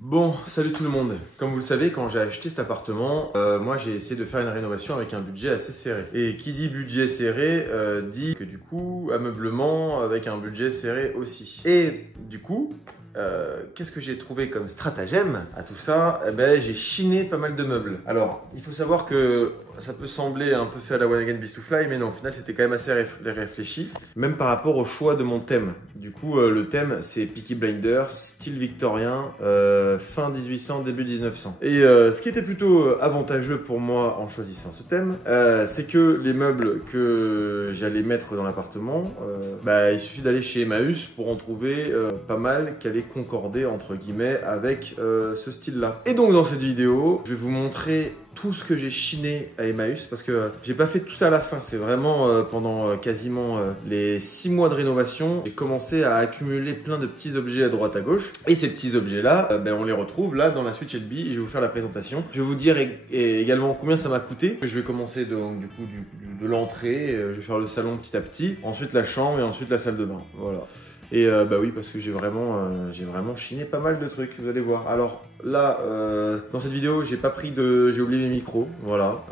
Bon, salut tout le monde. Comme vous le savez, quand j'ai acheté cet appartement, moi j'ai essayé de faire une rénovation avec un budget assez serré. Et qui dit budget serré dit que du coup, ameublement avec un budget serré aussi. Et du coup, qu'est-ce que j'ai trouvé comme stratagème à tout ça? Eh ben, j'ai chiné pas mal de meubles. Alors, il faut savoir que ça peut sembler un peu fait à la One Again Beast to Fly, mais non, au final, c'était quand même assez réfléchi, même par rapport au choix de mon thème. Du coup, le thème, c'est Peaky Blinders, style victorien, fin 1800, début 1900. Et ce qui était plutôt avantageux pour moi en choisissant ce thème, c'est que les meubles que j'allais mettre dans l'appartement, il suffit d'aller chez Emmaüs pour en trouver pas mal qui allaient concorder, entre guillemets, avec ce style-là. Et donc, dans cette vidéo, je vais vous montrer tout ce que j'ai chiné à Emmaüs parce que j'ai pas fait tout ça à la fin. C'est vraiment pendant quasiment les 6 mois de rénovation, j'ai commencé à accumuler plein de petits objets à droite à gauche. Et ces petits objets-là, on les retrouve là dans la Switch LB et je vais vous faire la présentation. Je vais vous dire également combien ça m'a coûté. Je vais commencer de l'entrée, je vais faire le salon petit à petit, ensuite la chambre et ensuite la salle de bain. Voilà. Et oui, parce que j'ai vraiment chiné pas mal de trucs, vous allez voir. Alors là, dans cette vidéo, j'ai oublié mes micros, voilà.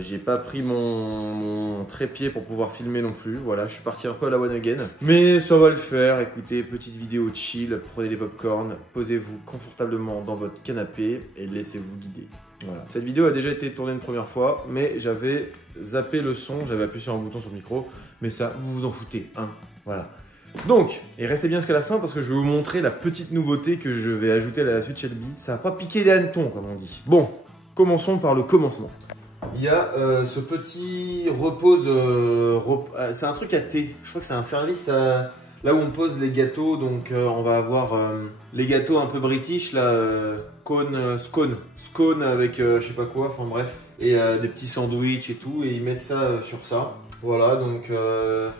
J'ai pas pris mon trépied pour pouvoir filmer non plus, voilà. Je suis parti un peu à la One Again, mais ça va le faire. Écoutez, petite vidéo chill, prenez des popcorn, posez-vous confortablement dans votre canapé et laissez-vous guider. Voilà. Cette vidéo a déjà été tournée une première fois, mais j'avais zappé le son, j'avais appuyé sur un bouton sur le micro, mais ça, vous vous en foutez, hein, voilà. Donc, et restez bien jusqu'à la fin parce que je vais vous montrer la petite nouveauté que je vais ajouter à la Switch LB. Ça va pas piquer des hannetons comme on dit. Bon, commençons par le commencement. Il y a ce petit repose, c'est un truc à thé. Je crois que c'est un service là où on pose les gâteaux. Donc on va avoir les gâteaux un peu british là, scone avec je sais pas quoi, enfin bref. Et des petits sandwichs et tout et ils mettent ça sur ça. Voilà, donc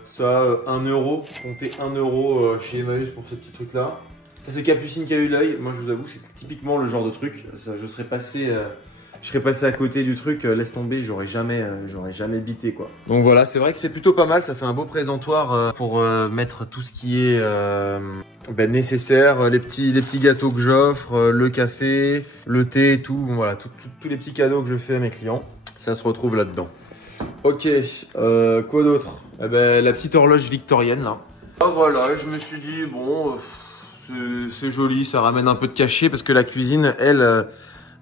ça, 1 euro, comptez 1 euro chez Emmaüs pour ce petit truc là. Ça c'est Capucine qui a eu l'œil, moi je vous avoue c'est typiquement le genre de truc, ça, je serais passé à côté du truc, laisse tomber, j'aurais jamais bité quoi. Donc voilà, c'est vrai que c'est plutôt pas mal, ça fait un beau présentoir pour mettre tout ce qui est nécessaire, les petits gâteaux que j'offre, le café, le thé et tout, voilà, tous les petits cadeaux que je fais à mes clients, ça se retrouve là-dedans. Ok, quoi d'autre? La petite horloge victorienne là. Oh, voilà, je me suis dit, bon, c'est joli, ça ramène un peu de cachet parce que la cuisine, elle,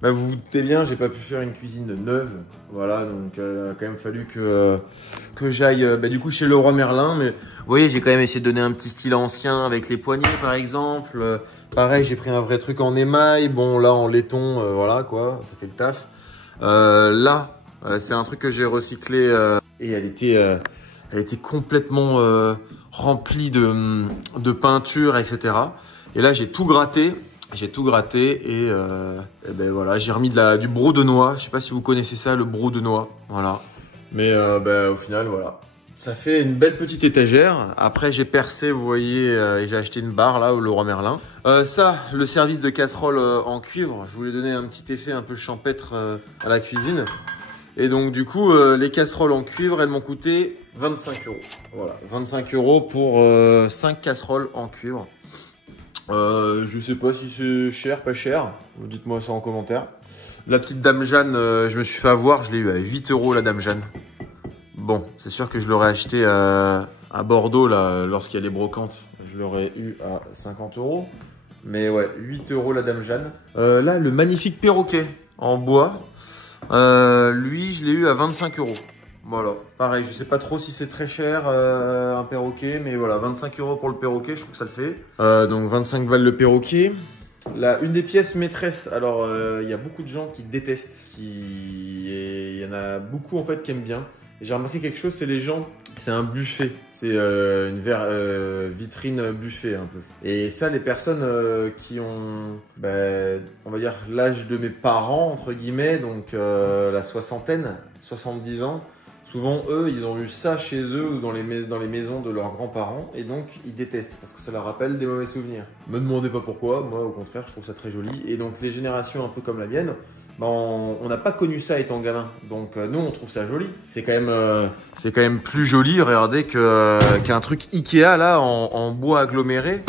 vous vous doutez bien, j'ai pas pu faire une cuisine neuve. Voilà, donc il a quand même fallu que j'aille du coup chez Leroy Merlin. Mais vous voyez, j'ai quand même essayé de donner un petit style ancien avec les poignées par exemple. Pareil, j'ai pris un vrai truc en émail. Bon, là en laiton, voilà quoi, ça fait le taf. Là. C'est un truc que j'ai recyclé et elle était complètement remplie de peinture, etc. Et là, j'ai tout gratté. Et voilà, j'ai remis du brou de noix. Je sais pas si vous connaissez ça, le brou de noix. Voilà. Mais au final, voilà. Ça fait une belle petite étagère. Après, j'ai percé, vous voyez, et j'ai acheté une barre là au Leroy Merlin. Ça, le service de casserole en cuivre. Je voulais donner un petit effet un peu champêtre à la cuisine. Et donc du coup, les casseroles en cuivre, elles m'ont coûté 25 euros. Voilà, 25 euros pour 5 casseroles en cuivre. Je sais pas si c'est cher, pas cher. Dites-moi ça en commentaire. La petite Dame Jeanne, je me suis fait avoir, je l'ai eu à 8 euros la Dame Jeanne. Bon, c'est sûr que je l'aurais acheté à Bordeaux là, lorsqu'il y a les brocantes. Je l'aurais eu à 50 euros. Mais ouais, 8 euros la Dame Jeanne. Là, le magnifique perroquet en bois. Lui, je l'ai eu à 25 euros. Voilà, pareil, je sais pas trop si c'est très cher un perroquet, mais voilà, 25 euros pour le perroquet, je trouve que ça le fait. Donc 25 balles le perroquet. Là, une des pièces maîtresses, alors il y a beaucoup de gens qui détestent, il y en a beaucoup en fait qui aiment bien. Et j'ai remarqué quelque chose, c'est les gens, c'est un buffet, c'est une vitrine buffet un peu. Et ça, les personnes qui ont, on va dire l'âge de mes parents entre guillemets, donc la soixantaine, 70 ans, souvent eux, ils ont eu ça chez eux ou dans les maisons de leurs grands-parents et donc ils détestent parce que ça leur rappelle des mauvais souvenirs. Me demandez pas pourquoi, moi au contraire, je trouve ça très joli. Et donc les générations un peu comme la mienne, on n'a pas connu ça étant gamin, donc nous on trouve ça joli. C'est quand même plus joli, regardez, qu'un truc Ikea là en bois aggloméré.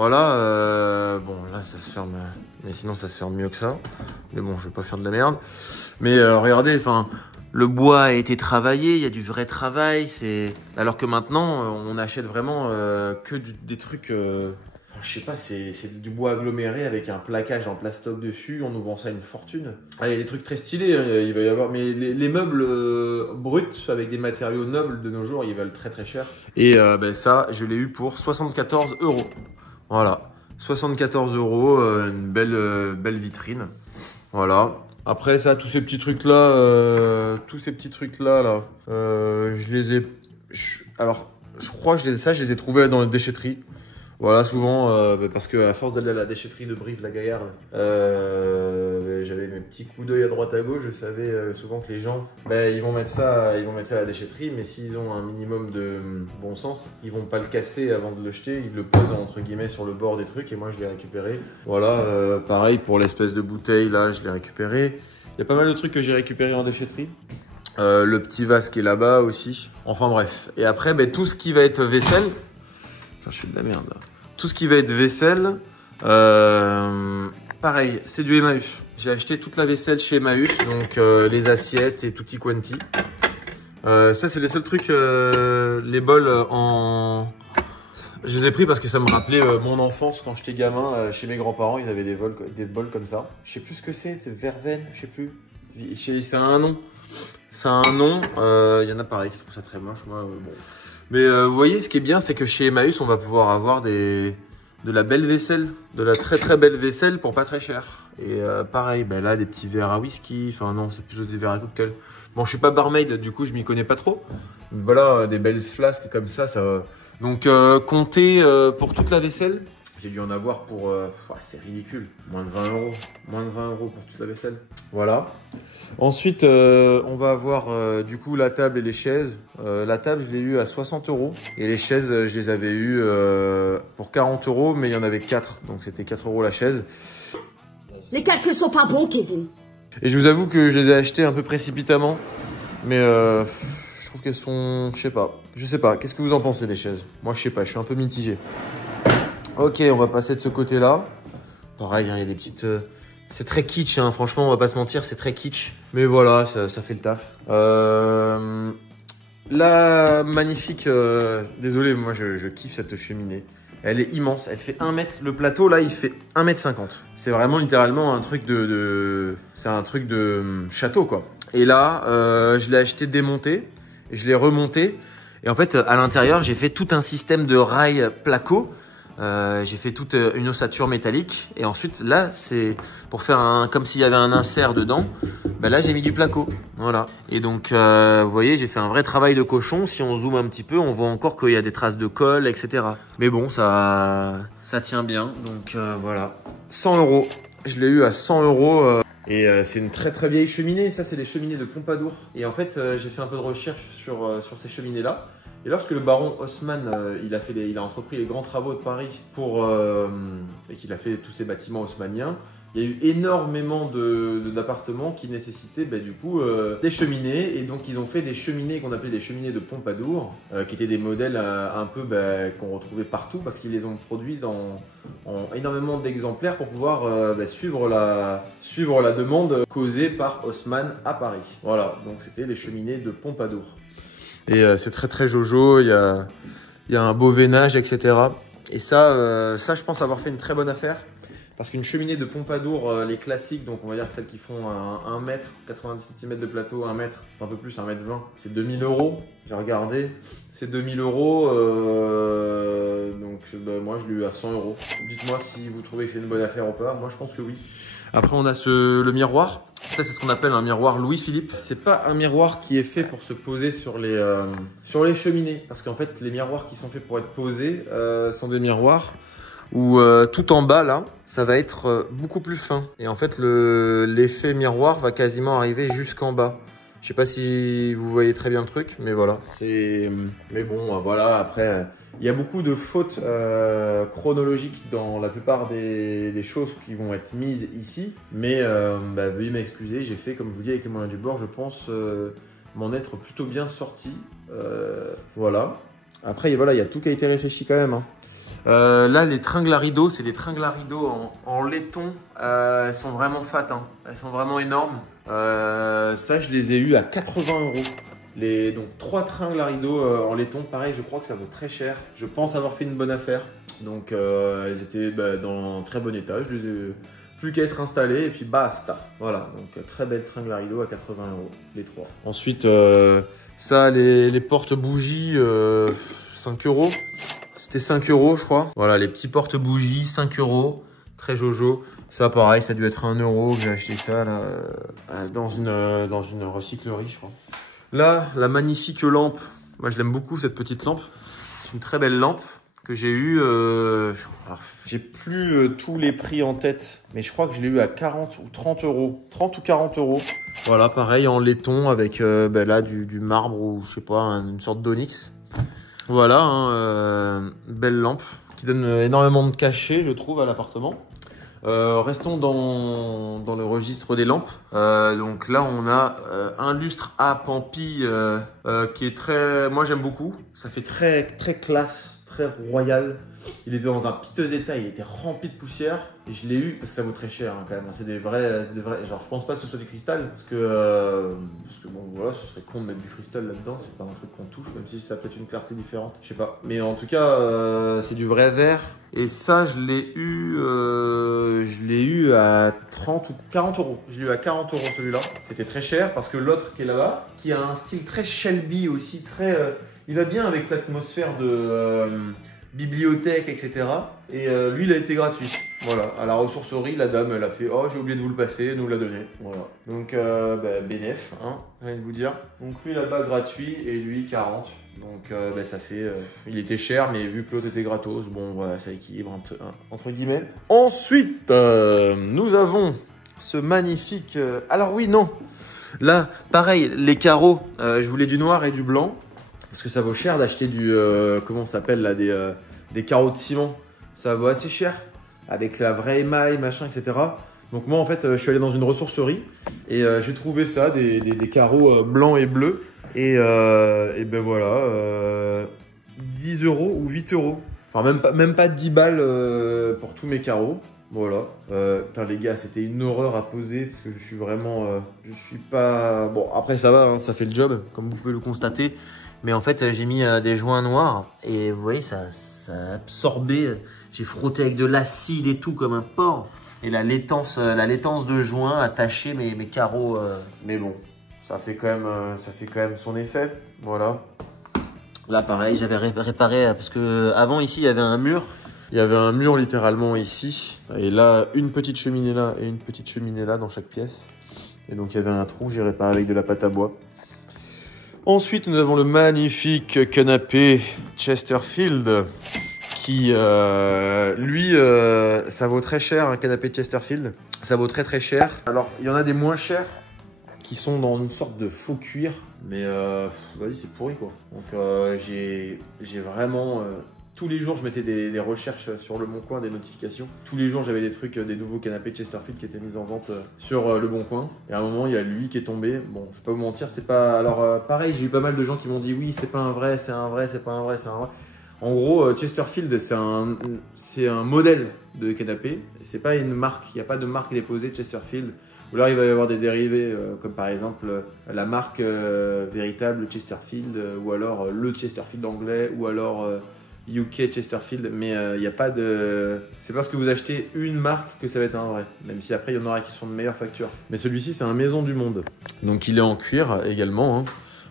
Voilà, bon là ça se ferme, mais sinon ça se ferme mieux que ça. Mais bon, je vais pas faire de la merde. Mais regardez, enfin, le bois a été travaillé, il y a du vrai travail. Alors que maintenant, on achète vraiment que des trucs, je sais pas, c'est du bois aggloméré avec un plaquage en plastoc dessus. On nous vend ça une fortune. Ah, il y a des trucs très stylés, hein, il va y avoir, mais les meubles bruts avec des matériaux nobles de nos jours, ils valent très très cher. Et ben ça, je l'ai eu pour 74 €. Voilà, 74 €, une belle vitrine. Voilà. Après ça, tous ces petits trucs là, je les ai. Alors, je crois que je les ai trouvés dans les déchetteries. Voilà, souvent, parce que à force d'aller à la déchetterie de Brive-la-Gaillarde, j'avais mes petits coups d'œil à droite à gauche. Je savais souvent que les gens, ils vont mettre ça à la déchetterie, mais s'ils ont un minimum de bon sens, ils vont pas le casser avant de le jeter. Ils le posent entre guillemets sur le bord des trucs, et moi je l'ai récupéré. Voilà, pareil pour l'espèce de bouteille là, je l'ai récupéré. Il y a pas mal de trucs que j'ai récupéré en déchetterie. Le petit vase qui est là-bas aussi. Enfin bref. Et après, tout ce qui va être vaisselle. Putain, je fais de la merde là. Tout ce qui va être vaisselle, pareil, c'est du Emmaüs. J'ai acheté toute la vaisselle chez Emmaüs, donc les assiettes et tutti quanti. Ça, c'est les seuls trucs, les bols en... Je les ai pris parce que ça me rappelait mon enfance quand j'étais gamin. Chez mes grands-parents, ils avaient des bols comme ça. Je sais plus ce que c'est verveine, je sais plus. C'est un nom. C'est un nom. Il y en a pareil qui trouvent ça très moche, moi, bon. Mais vous voyez, ce qui est bien, c'est que chez Emmaüs, on va pouvoir avoir de la belle vaisselle, de la très très belle vaisselle pour pas très cher. Et pareil, là, des petits verres à whisky, enfin non, c'est plutôt des verres à cocktail. Bon, je suis pas barmaid, du coup, je m'y connais pas trop. Voilà, des belles flasques comme ça. Donc, comptez pour toute la vaisselle. J'ai dû en avoir pour... c'est ridicule. Moins de 20 €. Moins de 20 € pour toute la vaisselle. Voilà. Ensuite, on va avoir du coup la table et les chaises. La table, je l'ai eu à 60 €. Et les chaises, je les avais eues pour 40 €, mais il y en avait 4. Donc c'était 4 € la chaise. Les calculs sont pas bons, Kevin. Et je vous avoue que je les ai achetées un peu précipitamment. Mais je trouve qu'elles sont... Je sais pas. Qu'est-ce que vous en pensez des chaises? Moi, je sais pas. Je suis un peu mitigé. Ok, on va passer de ce côté-là. Pareil, hein, il y a des petites... C'est très kitsch, hein. Franchement, on va pas se mentir, c'est très kitsch. Mais voilà, ça fait le taf. La magnifique... désolé, moi je kiffe cette cheminée. Elle est immense, elle fait 1 mètre. Le plateau, là, il fait 1,50 m. C'est vraiment littéralement un truc c'est un truc de château, quoi. Et là, je l'ai acheté démonté. Et je l'ai remonté. Et en fait, à l'intérieur, j'ai fait tout un système de rails placo. J'ai fait toute une ossature métallique et ensuite là c'est pour faire comme s'il y avait un insert dedans. Là j'ai mis du placo, voilà. Et donc vous voyez, j'ai fait un vrai travail de cochon. Si on zoome un petit peu, on voit encore qu'il y a des traces de colle, etc. Mais bon, ça tient bien. Donc voilà, 100 €. Je l'ai eu à 100 €. Et c'est une très très vieille cheminée. Ça, c'est les cheminées de Pompadour. Et en fait, j'ai fait un peu de recherche sur ces cheminées-là. Et lorsque le baron Haussmann, il a entrepris les grands travaux de Paris et qu'il a fait tous ces bâtiments haussmanniens, il y a eu énormément d'appartements qui nécessitaient du coup des cheminées. Et donc ils ont fait des cheminées qu'on appelait les cheminées de Pompadour, qui étaient des modèles un peu qu'on retrouvait partout parce qu'ils les ont produits en énormément d'exemplaires pour pouvoir suivre la demande causée par Haussmann à Paris. Voilà, donc c'était les cheminées de Pompadour. Et c'est très très jojo, il y a un beau veinage, etc. Et ça, je pense avoir fait une très bonne affaire. Parce qu'une cheminée de Pompadour, les classiques, donc on va dire que celles qui font 1 mètre, 90 cm de plateau, 1 mètre, un peu plus, 1,20 m, c'est 2000 €. J'ai regardé, c'est 2000 €. Donc moi je l'ai eu à 100 €. Dites-moi si vous trouvez que c'est une bonne affaire ou pas. Moi je pense que oui. Après on a le miroir. Ça c'est ce qu'on appelle un miroir Louis-Philippe. C'est pas un miroir qui est fait pour se poser sur les cheminées. Parce qu'en fait les miroirs qui sont faits pour être posés sont des miroirs où tout en bas là, ça va être beaucoup plus fin. Et en fait l'effet miroir va quasiment arriver jusqu'en bas. Je sais pas si vous voyez très bien le truc, mais voilà. Mais bon, voilà, après... Il y a beaucoup de fautes chronologiques dans la plupart des choses qui vont être mises ici. Mais veuillez m'excuser, j'ai fait, comme je vous dis, avec les moyens du bord, je pense m'en être plutôt bien sorti. Voilà. Après, voilà, il y a tout qui a été réfléchi quand même. Hein. Là, les tringles à rideaux, c'est des tringles à rideaux en laiton. Elles sont vraiment fat, hein. Elles sont vraiment énormes. Ça, je les ai eu à 80 €. Donc 3 tringles à rideaux en laiton, pareil, je crois que ça vaut très cher. Je pense avoir fait une bonne affaire. Donc elles étaient dans très bon état. Je les ai plus qu'à être installées et puis basta. Voilà, donc très belle tringle à rideaux à 80 €, les 3. Ensuite, ça, les portes bougies, 5 €. C'était 5 € je crois. Voilà, les petits porte bougies, 5 €. Très jojo. Ça, pareil, ça a dû être 1 € que j'ai acheté ça là, dans une recyclerie, je crois. Là, la magnifique lampe. Moi, je l'aime beaucoup, cette petite lampe. C'est une très belle lampe que j'ai eue. J'ai plus tous les prix en tête, mais je crois que je l'ai eu à 40 ou 30 €. 30 ou 40 €. Voilà, pareil, en laiton avec là du marbre ou je sais pas, une sorte d'onyx. Voilà, hein, belle lampe qui donne énormément de cachet, je trouve, à l'appartement. Restons dans le registre des lampes. Donc là, on a un lustre à Pampi qui est très... Moi, j'aime beaucoup. Ça fait très, très classe, très royal. Il était dans un piteux état, il était rempli de poussière. Et je l'ai eu parce que ça vaut très cher hein, quand même. C'est des vrais... Genre, je pense pas que ce soit du cristal. Parce que bon, voilà, ce serait con de mettre du cristal là-dedans. C'est pas un truc qu'on touche, même si ça a peut-être une clarté différente. Je sais pas. Mais en tout cas, c'est du vrai verre. Et ça, je l'ai eu à 30 ou 40 €. Je l'ai eu à 40 € celui-là. C'était très cher parce que l'autre qui est là-bas, qui a un style très Shelby aussi, très... il va bien avec l'atmosphère de... bibliothèque, etc. Et lui, il a été gratuit. Voilà, à la ressourcerie, la dame, elle a fait « Oh, j'ai oublié de vous le passer, elle nous l'a donné. » Voilà. Donc, bénéf, hein, j'ai envie de vous dire. Donc, lui, là-bas, gratuit, et lui, 40. Donc, ça fait... il était cher, mais vu que l'autre était gratos, bon, voilà, ça équilibre entre guillemets. Ensuite, nous avons ce magnifique... alors oui, non. Là, pareil, les carreaux, je voulais du noir et du blanc. Parce que ça vaut cher d'acheter du... comment ça s'appelle là, des carreaux de ciment. Ça vaut assez cher. Avec la vraie émail, machin, etc. Donc moi, en fait, je suis allé dans une ressourcerie. Et j'ai trouvé ça, des carreaux blancs et bleus. Et ben voilà, 10 € ou 8 €. Enfin, même pas 10 balles pour tous mes carreaux. Voilà. Putain, les gars, c'était une horreur à poser parce que je suis vraiment... je suis pas... Bon, après, ça va, hein, ça fait le job, comme vous pouvez le constater. Mais en fait, j'ai mis des joints noirs et vous voyez, ça a absorbé. J'ai frotté avec de l'acide et tout comme un porc. Et la laitance de joint a taché mes carreaux. Mais bon, ça fait quand même son effet. Voilà. Là, pareil, j'avais réparé parce que avant ici, il y avait un mur. Il y avait un mur littéralement ici. Et là, une petite cheminée là et une petite cheminée là dans chaque pièce. Et donc, il y avait un trou, j'ai réparé avec de la pâte à bois. Ensuite, nous avons le magnifique canapé Chesterfield qui, lui, ça vaut très cher, un canapé Chesterfield. Ça vaut très très cher. Alors, il y en a des moins chers qui sont dans une sorte de faux cuir. Mais, vas-y, c'est pourri, quoi. Donc, j'ai vraiment... tous les jours, je mettais des recherches sur Le Bon Coin, des notifications. Tous les jours, j'avais des trucs, des nouveaux canapés Chesterfield qui étaient mis en vente sur Le Bon Coin. Et à un moment, il y a lui qui est tombé. Bon, je vais pas vous mentir, c'est pas... Alors, pareil, j'ai eu pas mal de gens qui m'ont dit « Oui, c'est pas un vrai, c'est un vrai, c'est pas un vrai, c'est un vrai. » En gros, Chesterfield, c'est un modèle de canapé. C'est pas une marque, il n'y a pas de marque déposée Chesterfield. Ou là, il va y avoir des dérivés, comme par exemple la marque véritable Chesterfield, ou alors le Chesterfield anglais, ou alors... UK Chesterfield, mais il n'y a pas de... C'est parce que vous achetez une marque que ça va être un vrai, même si après il y en aura qui sont de meilleure facture. Mais celui-ci, c'est un Maison du Monde. Donc il est en cuir également. Hein.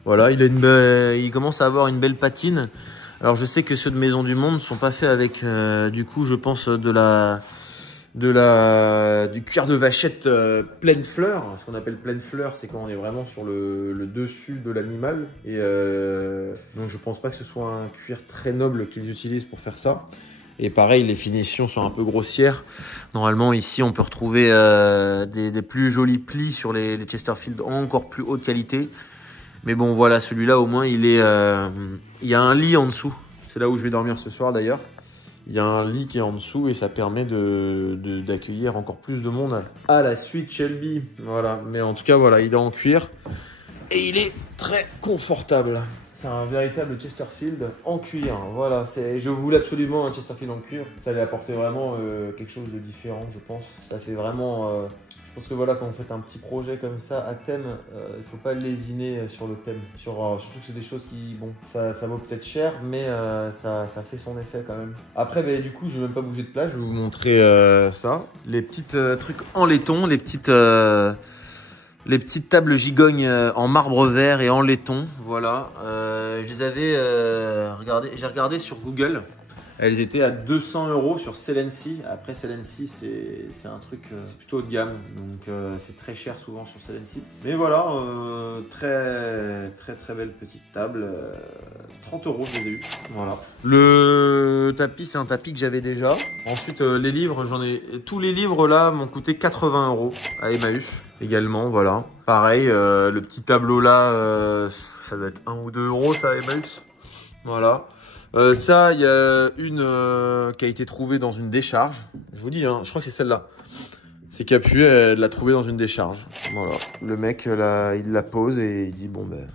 Voilà, il commence à avoir une belle patine. Alors je sais que ceux de Maison du Monde ne sont pas faits avec, du coup, je pense, du cuir de vachette pleine fleur. Ce qu'on appelle pleine fleur, c'est quand on est vraiment sur le dessus de l'animal. Et donc je pense pas que ce soit un cuir très noble qu'ils utilisent pour faire ça. Et pareil, les finitions sont un peu grossières. Normalement, ici, on peut retrouver des plus jolis plis sur les Chesterfield en encore plus haute qualité. Mais bon, voilà, celui-là, au moins, il y a un lit en dessous. C'est là où je vais dormir ce soir, d'ailleurs. Il y a un lit qui est en dessous et ça permet d'accueillir encore plus de monde à la suite Shelby. Voilà, mais en tout cas, voilà, il est en cuir et il est très confortable. C'est un véritable Chesterfield en cuir. Voilà, je voulais absolument un Chesterfield en cuir. Ça allait apporter vraiment quelque chose de différent, je pense. Ça fait vraiment... je pense que voilà, quand vous faites un petit projet comme ça à thème, il ne faut pas lésiner sur le thème. Surtout que c'est des choses qui, bon, ça vaut peut-être cher, mais ça fait son effet quand même. Après, bah, du coup, je ne vais même pas bouger de place. Je vais vous montrer ça. Les petits trucs en laiton, les petites tables gigognes en marbre vert et en laiton. Voilà. Je les avais regardé. J'ai regardé sur Google. Elles étaient à 200 € sur Celency. Après, Celency, c'est un truc, c'est plutôt haut de gamme. Donc, c'est très cher souvent sur Celency. Mais voilà, très belle petite table. 30 € je les ai eu. Voilà. Le tapis, c'est un tapis que j'avais déjà. Ensuite, les livres, tous les livres là m'ont coûté 80 € à Emmaüs également. Voilà. Pareil, le petit tableau là, ça doit être 1 ou 2 € ça à Emmaüs. Voilà. Ça, il y a une qui a été trouvée dans une décharge. Je vous dis, hein, je crois que c'est celle-là. C'est Capu, elle l'a trouvée dans une décharge. Voilà. Le mec, là, il la pose et il dit, bon, ben,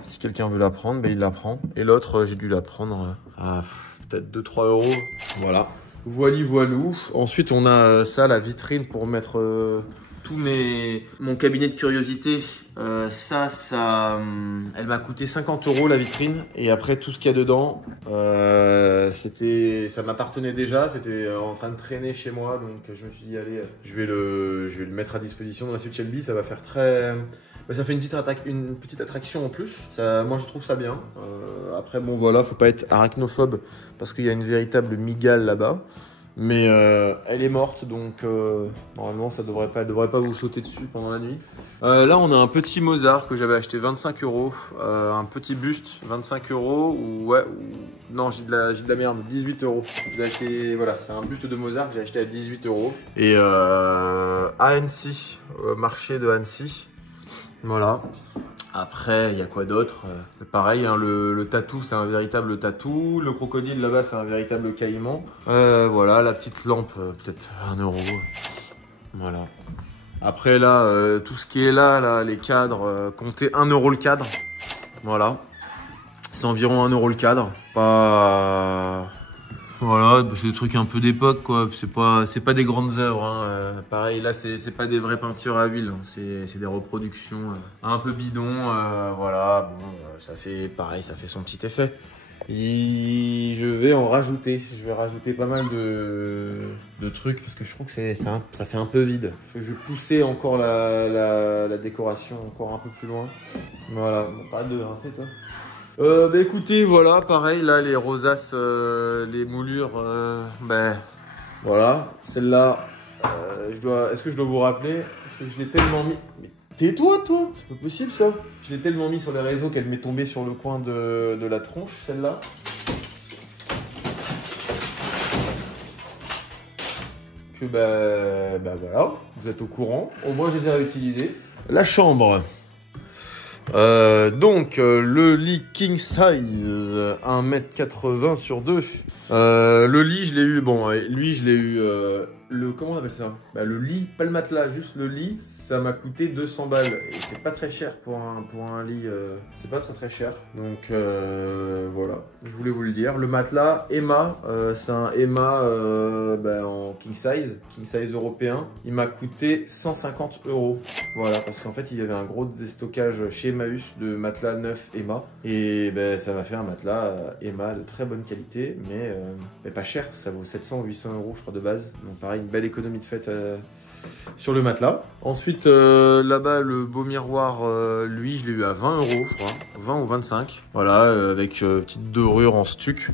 si quelqu'un veut la prendre, ben, il la prend. Et l'autre, j'ai dû la prendre à peut-être 2-3 €. Voilà. Voilou. Ensuite, on a ça, la vitrine pour mettre mon cabinet de curiosité. Elle m'a coûté 50 € la vitrine. Et après, tout ce qu'il y a dedans, ça m'appartenait déjà. C'était en train de traîner chez moi. Donc, je me suis dit, allez, je vais le mettre à disposition dans la suite Shelby. Ça va faire ça fait une petite attraction en plus. Moi, je trouve ça bien. Après, bon, voilà, faut pas être arachnophobe parce qu'il y a une véritable mygale là-bas. Mais elle est morte, donc normalement, elle devrait pas vous sauter dessus pendant la nuit. Là, on a un petit Mozart que j'avais acheté 25 €. Un petit buste, 25 €. Non, j'ai de la merde, 18 €. Je l'ai acheté, voilà, c'est un buste de Mozart que j'ai acheté à 18 €. Et à Annecy, au marché de Annecy. Voilà. Après, il y a quoi d'autre? Pareil, hein, le tatou, c'est un véritable tatou. Le crocodile, là-bas, c'est un véritable caïman. Voilà, la petite lampe, peut-être 1 €. Voilà. Après, là, tout ce qui est là les cadres, comptez 1 € le cadre. Voilà. C'est environ 1 € le cadre. Voilà, c'est des trucs un peu d'époque, quoi. C'est pas des grandes œuvres, hein. Pareil, là, c'est pas des vraies peintures à huile, hein. C'est des reproductions un peu bidons. Voilà, bon, ça fait son petit effet. Je vais en rajouter. Je vais rajouter pas mal de trucs parce que je trouve que ça fait un peu vide. Je vais pousser encore la décoration encore un peu plus loin. Voilà, bon, pas de rincer, toi. Bah écoutez, voilà, pareil, là, les rosaces, les moulures, voilà, celle-là, est-ce que je dois vous rappeler? Parce que je l'ai tellement mis... Mais tais-toi, toi, c'est pas possible, ça. Je l'ai tellement mis sur les réseaux qu'elle m'est tombée sur le coin de la tronche, celle-là. Que, voilà, vous êtes au courant. Au moins, je les ai réutilisées. La chambre. Le lit king size 1,80 m sur 2. Le lit, je l'ai eu, bon, lui, je l'ai eu, comment on appelle ça? Le lit, pas le matelas, juste le lit, ça m'a coûté 200 balles. Et c'est pas très cher pour un lit, c'est pas très cher. Donc, voilà, je voulais vous le dire. Le matelas, Emma, c'est un Emma en king size européen. Il m'a coûté 150 €. Voilà, parce qu'en fait, il y avait un gros déstockage chez Emmaüs de matelas neuf Emma. Et ça m'a fait un matelas Emma de très bonne qualité, mais pas cher. Ça vaut 700 ou 800 €, je crois, de base. Donc pareil, une belle économie de fait sur le matelas. Ensuite, là-bas, le beau miroir, lui, je l'ai eu à 20 €, je crois. 20 ou 25. Voilà, avec petite dorure en stuc.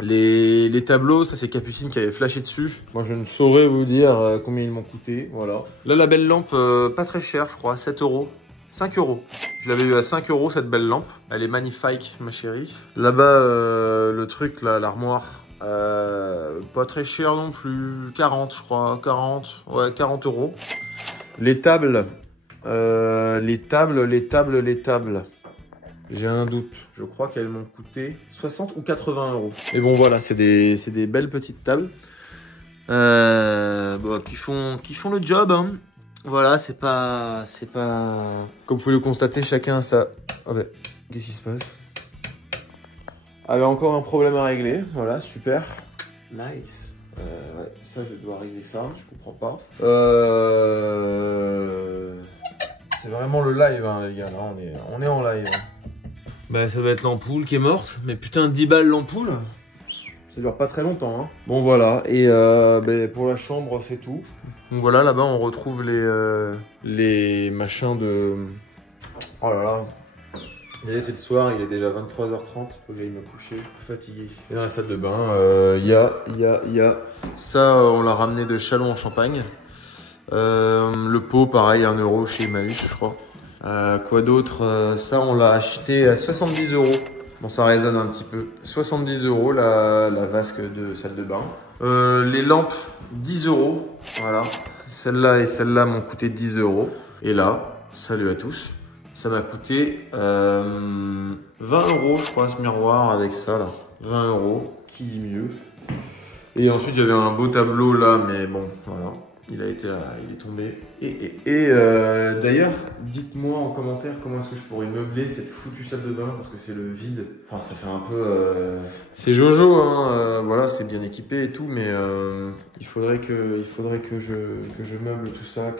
Les tableaux, ça c'est Capucine qui avait flashé dessus. Moi je ne saurais vous dire combien ils m'ont coûté, voilà. Là la belle lampe, pas très chère je crois, 7 €. 5 €. Je l'avais eu à 5 € cette belle lampe. Elle est magnifique ma chérie. Là-bas le truc là, l'armoire, pas très cher non plus. 40 je crois, 40 €. Les tables, j'ai un doute. Je crois qu'elles m'ont coûté 60 ou 80 €. Et bon voilà, c'est des belles petites tables qui font le job, hein. Voilà, c'est pas... Comme vous pouvez le constater, chacun a Qu'est-ce qui se passe? Ah bah encore un problème à régler, voilà, super. Nice. Ouais, ça je dois régler ça, je comprends pas. C'est vraiment le live hein, les gars, là on est en live. Bah ça va être l'ampoule qui est morte, mais putain 10 balles l'ampoule. Ça dure pas très longtemps hein. Bon voilà, et bah, pour la chambre c'est tout. Donc voilà, là-bas on retrouve les machins de... Oh là là. C'est le soir, il est déjà 23h30, faut que j'aille me coucher, je suis fatigué. Et dans la salle de bain, il y a ça, on l'a ramené de Châlons en Champagne. Le pot, pareil, 1 € chez Emmaüs, je crois. Quoi d'autre? Ça, on l'a acheté à 70 €. Bon, ça résonne un petit peu. 70 € la vasque de salle de bain. Les lampes, 10 €. Voilà. Celle-là et celle-là m'ont coûté 10 €. Et là, salut à tous. Ça m'a coûté 20 € je crois ce miroir avec ça là. 20 €, qui dit mieux. Et ensuite j'avais un beau tableau là, mais bon voilà, il est tombé. Et d'ailleurs, dites-moi en commentaire comment est-ce que je pourrais meubler cette foutue salle de bain parce que c'est le vide. Enfin ça fait un peu... C'est Jojo hein, voilà c'est bien équipé et tout, mais il faudrait que je meuble tout ça.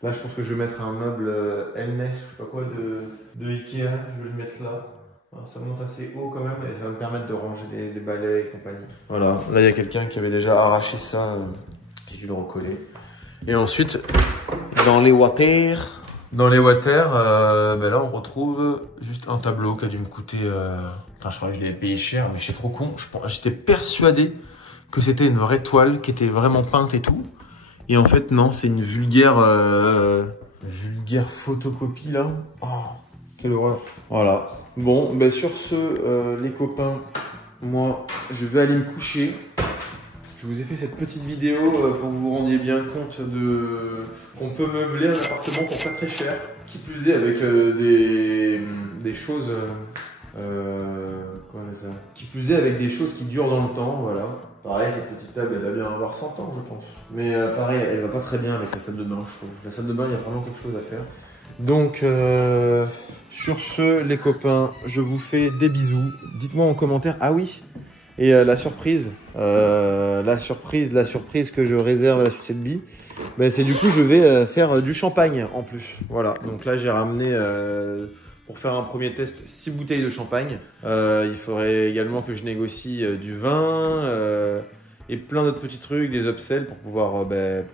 Là, je pense que je vais mettre un meuble Hermès, je sais pas quoi, de Ikea. Je vais le mettre là. Alors, ça monte assez haut quand même et ça va me permettre de ranger des balais et compagnie. Voilà, là, il y a quelqu'un qui avait déjà arraché ça. J'ai dû le recoller. Et ensuite, dans les water, ben là, on retrouve juste un tableau qui a dû me coûter... Enfin, je croyais que je l'avais payé cher, mais j'étais trop con. J'étais persuadé que c'était une vraie toile qui était vraiment peinte et tout. Et en fait, non, c'est une vulgaire photocopie, là. Oh, quelle horreur. Voilà. Bon, ben sur ce, les copains, moi, je vais aller me coucher. Je vous ai fait cette petite vidéo pour que vous vous rendiez bien compte qu'on peut meubler un appartement pour pas très cher. Qui plus est, avec des choses... comment on dit ça? Qui plus est, avec des choses qui durent dans le temps, voilà. Pareil, cette petite table, elle doit bien avoir 100 ans, je pense. Mais pareil, elle va pas très bien avec la salle de bain, je trouve. La salle de bain, il y a vraiment quelque chose à faire. Donc, sur ce, les copains, je vous fais des bisous. Dites-moi en commentaire. Ah oui, et la surprise que je réserve à la suite de Bee, ben, c'est du coup, je vais faire du champagne en plus. Voilà, donc là, j'ai ramené... pour faire un premier test, 6 bouteilles de champagne. Il faudrait également que je négocie du vin et plein d'autres petits trucs, des upsells pour pouvoir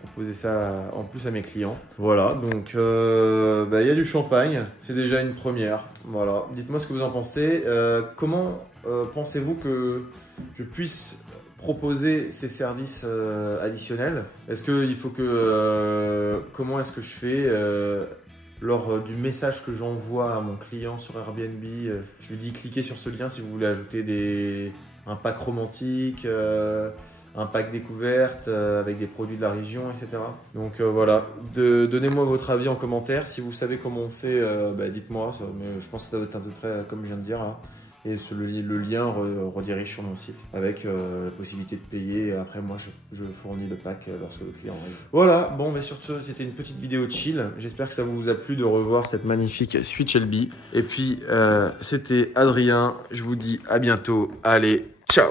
proposer ça en plus à mes clients. Voilà, donc il y a du champagne, c'est déjà une première. Voilà, dites-moi ce que vous en pensez. Comment pensez-vous que je puisse proposer ces services additionnels? Est-ce qu'il faut que... comment est-ce que je fais lors du message que j'envoie à mon client sur Airbnb, je lui dis cliquez sur ce lien si vous voulez ajouter un pack romantique, un pack découverte avec des produits de la région, etc. Donc voilà, donnez-moi votre avis en commentaire. Si vous savez comment on fait, dites-moi. Mais je pense que ça doit être à peu près comme je viens de dire là. Et le lien redirige sur mon site avec la possibilité de payer. Et après, moi, je fournis le pack lorsque le client arrive. Voilà, bon, mais sur ce, c'était une petite vidéo chill. J'espère que ça vous a plu de revoir cette magnifique Switch LB. Et puis, c'était Adrien. Je vous dis à bientôt. Allez, ciao!